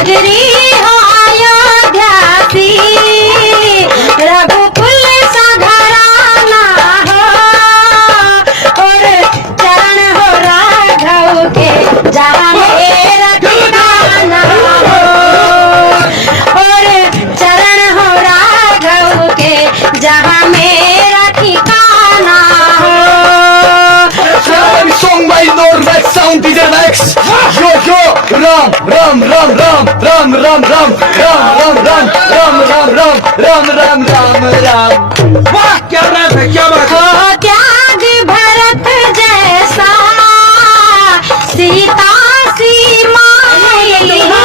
नगरी हो अयोध्यासी, रघुकुल सा घराना हो, और चरण हो राघव के जहाँ मेरा ठिकाना हो, और चरण हो राघव के जहाँ मेरा ठिकाना हो। Song by Normax Sound DJ Max. Yo yo, Ram Ram Ram Ram Ram Ram Ram Ram Ram Ram Ram Ram Ram Ram Ram Ram Ram. वाह क्या बात है, क्या बात है। हो त्याग भरत जैसा सीता सी माई हो,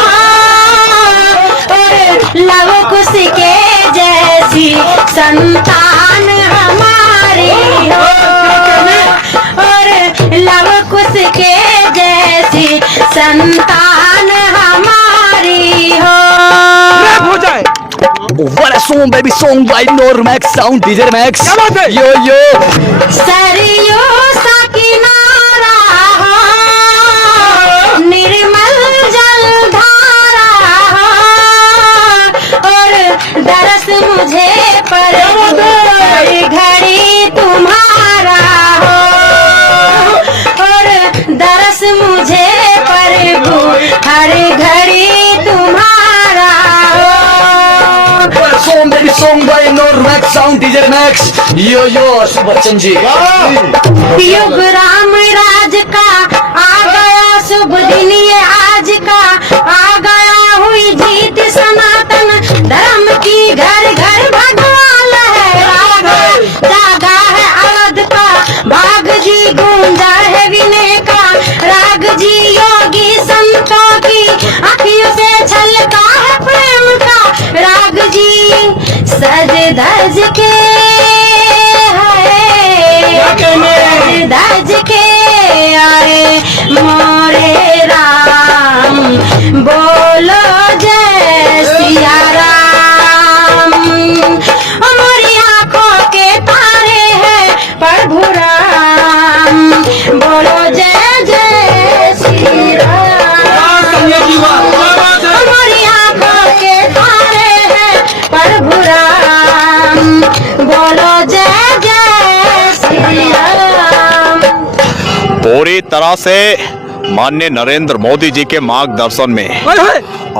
और लव कुश के जैसी संतान हमारी हो, और लव कुश के जैसी संतान हमारी हो। हो जाए। What a song baby, song by Normax Sound DJ Max. क्या बात है। Yo yo. सरयू सा किनारा हो, निर्मल जल धारा हो, और दरस मुझे पर हर घड़ी तुम्हारा हो, और दरस मुझे प्रभु हर घड़ी तुम्हारा हो। What a song baby, song by Normax Sound DJ Max. Yo yo, Bachchan ji. युग राम राज का आ गया शुभ दिन ये आज का, आ गया हुई जीत सनातन धर्म की, घर घर भगवान लहरा है, जागा है अवध का भाग जी, गूंजा है विनय का राग जी, योगी संतों की अखियों से छलका है प्रेम का राग जी, सज धज के दज के आए मोरे राम, बोलो जय सिया राम। हमारी आंखों के तारे हैं प्रभु राम, बोलो जय जय श्री राम। हमारी आंखों के तारे हैं प्रभु राम, बोलो जय जय श्री राम। पूरी तरह से माननीय नरेंद्र मोदी जी के मार्गदर्शन में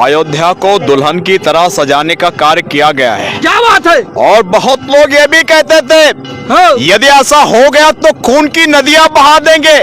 अयोध्या को दुल्हन की तरह सजाने का कार्य किया गया है। क्या बात है। और बहुत लोग ये भी कहते थे यदि ऐसा हो गया तो खून की नदियां बहा देंगे।